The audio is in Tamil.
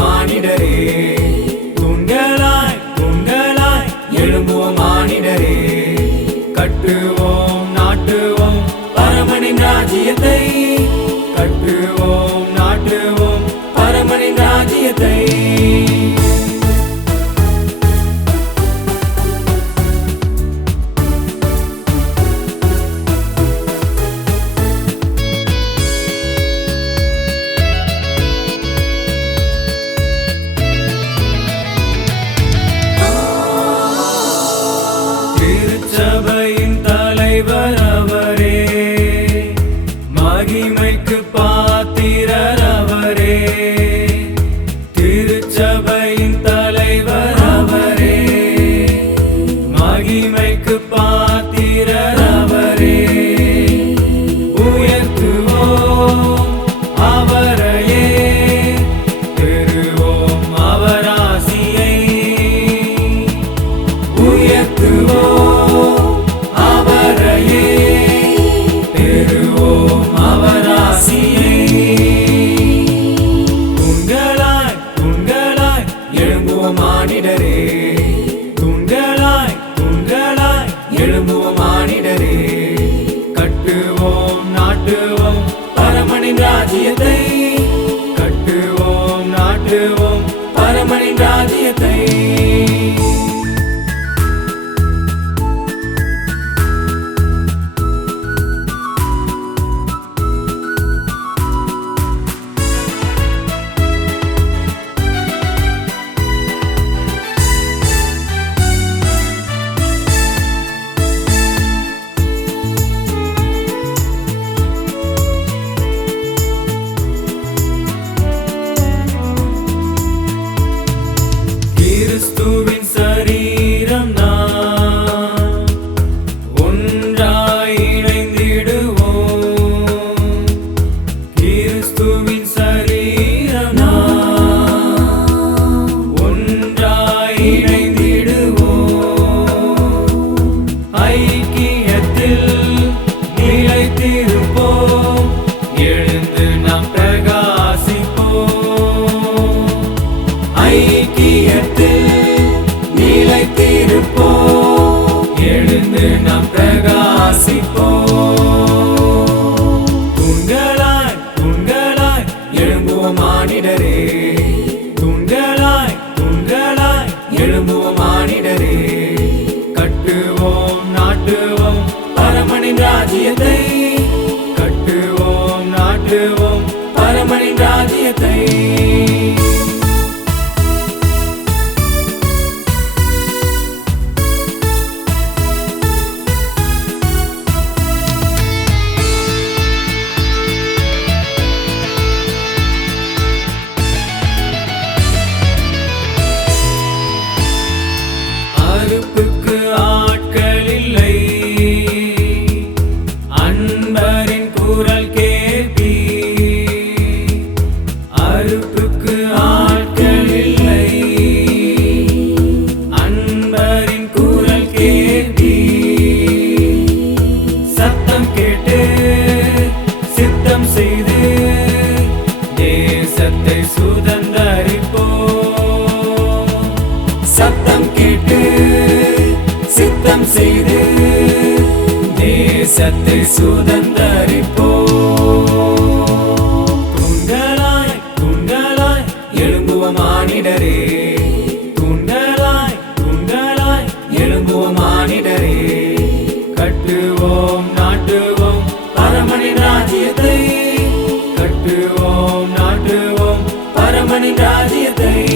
மானிடரே ஒன்றாய் இணைந்திடுவோம். கிறிஸ்துவின் சரீரம் ஒன்றாய் இணைந்திடுவோம். ஐக்கியத்தில் நிலைத்திருப்போம். எழுந்து நாம் பிரகாசிப்போம். ஐக்கியத்தில் நிலைத்திருப்போம். எழுந்து நாம் பிரகாசிப்போம் தூண்களாய் தூண்களாய் எழும்புவோம் மானிடரே தூண்களாய் தூண்களாய் எழும்புவோம் மானிடரே கட்டுவோம் நாட்டுவோம் பரமனின் ராஜ்யத்தை. கட்டுவோம் நாட்டுவோம் பரமனின் ராஜ்யத்தை. செய்து தேசத்தை சுதந்தரிப்போ. துண்டலாய் துண்டலாய் எழும்புவ மானிடரே. துண்டலாய் துண்டலாய் எழும்புவ மானிடரே. கட்டுவோம் நாட்டுவோம் பரமனின் ராஜ்யத்தை. கட்டுவோம் நாட்டுவோம் பரமனின் ராஜ்யத்தை.